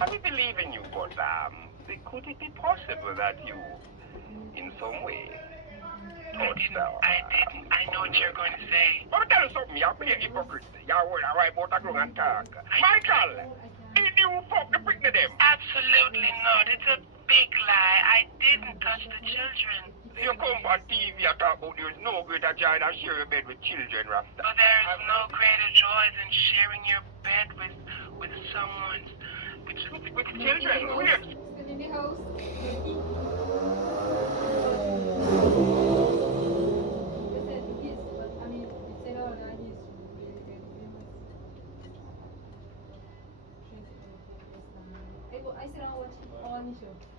I believe in you, but could it be possible that you, in some way, touched her? I know what you're going to say. But tell you something, you're being hypocrite. You're right about that long and talk. Michael, did you fuck the prick to them? Absolutely not. It's a big lie. I didn't touch the children. You come on TV and talk about there's no greater joy than share your bed with children, Rasta. But there is no greater joy than sharing your bed with someone. With children, wait. Still in the house. They said it is, but I mean, they said all that is really very famous. I sit down and watch all the show.